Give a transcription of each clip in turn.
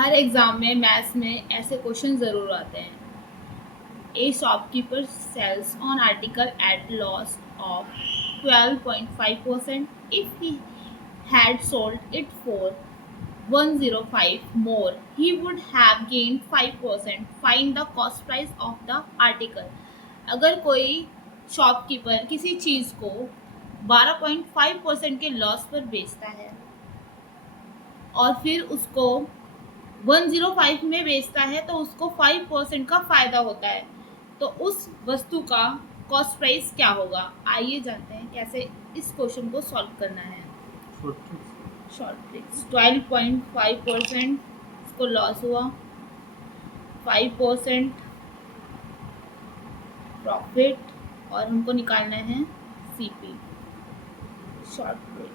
हर exam में maths में ऐसे क्वेश्चन ज़रूर आते हैं। A shopkeeper sells on article at loss of 12.5%. If he had sold it for 105 more, he would have gained 5%. Find the cost price of the article. अगर कोई shopkeeper किसी चीज़ को 12.5% के लॉस पर बेचता है और फिर उसको 105 में बेचता है तो उसको 5% का फ़ायदा होता है, तो उस वस्तु का कॉस्ट प्राइस क्या होगा। आइए जानते हैं कैसे इस क्वेश्चन को सॉल्व करना है। Short tricks. 12.5% इसको लॉस हुआ, 5% प्रॉफिट और हमको निकालना है सीपी। Short trick.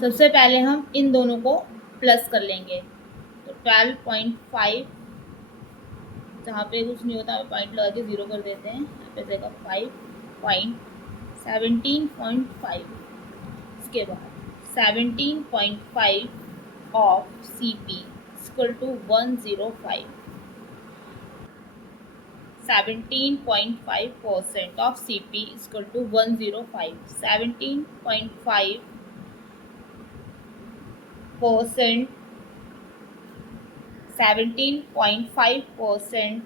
सबसे पहले हम इन दोनों को प्लस कर लेंगे, तो 12.5 जहाँ पे कुछ नहीं होता हमें पॉइंट लगा के 0 कर देते हैं, यहाँ पे देगा 5.17.5। इसके बाद 17.5 of CP equal to 105। 17.5% of CP equal to 105। 17.5%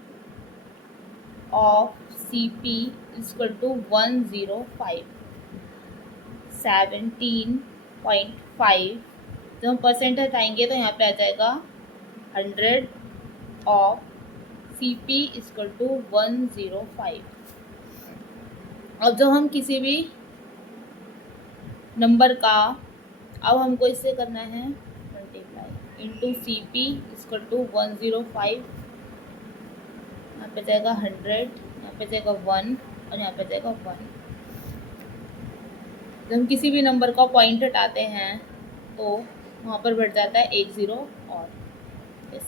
of CP is equal to 105। 17.5 जब हम परसेंट हटाएंगे तो यहाँ पे आ जाएगा 100 of CP is equal to 105। अब जब हम किसी भी नंबर का, अब हमको इससे करना है multiply into CP equal to 105। यहाँ पे जाएगा 100, यहाँ पे जाएगा 1 और यहाँ पे जाएगा 1। जब हम किसी भी नंबर का पॉइंट हटाते हैं तो वहाँ पर बढ़ जाता है 1 0 और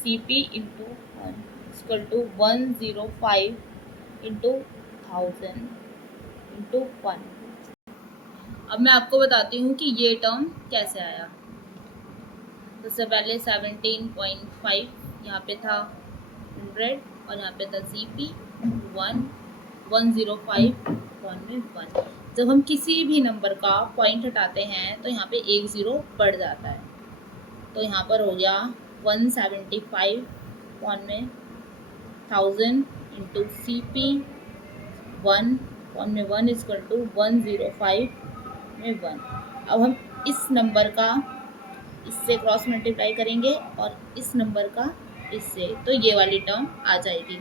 CP into 1 equal to 105 into 1000 into 1। अब मैं आपको बताती हूँ कि ये टर्म कैसे आया। सबसे पहले 17.5 यहाँ पे था 100 और यहाँ पे था CP 1 105 1 में 1। जब हम किसी भी नंबर का पॉइंट हटाते हैं तो यहाँ पे 1 0 बढ़ जाता है, तो यहाँ पर हो गया 175 1 में 1000 इंटू CP 1 में 1 इक्वल टू 105 में 1। अब हम इस नंबर का इससे क्रॉस मल्टीप्लाई करेंगे और इस नंबर का इससे, तो ये वाली टर्म आ जाएगी।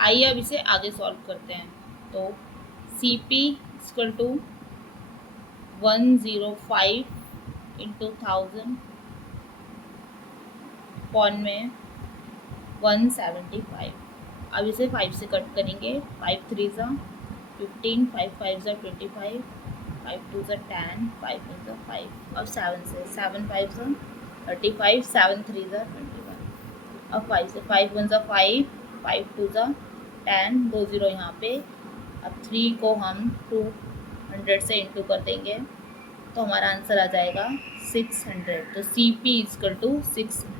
आइए अब इसे आगे सॉल्व करते हैं। तो CP इक्वल टू 105 इंटू 1000 पॉन में 175। अब इसे 5 से कट करेंगे। 5 3 ज़ा 15, 5 5 ज़ा 25, 5 2 ज़ा 10, 5 1 ज़ा 5 और 7 से 7 5 ज़ा 35, 7 3 ज़ा 21। अब 5 से 5 1 ज़ा 5, 5 2 ज़ा 10, 2 0 यहाँ पे। अब 3 को हम 200 से इंटू कर देंगे तो हमारा आंसर आ जाएगा 600। तो CP इक्वल टू 600।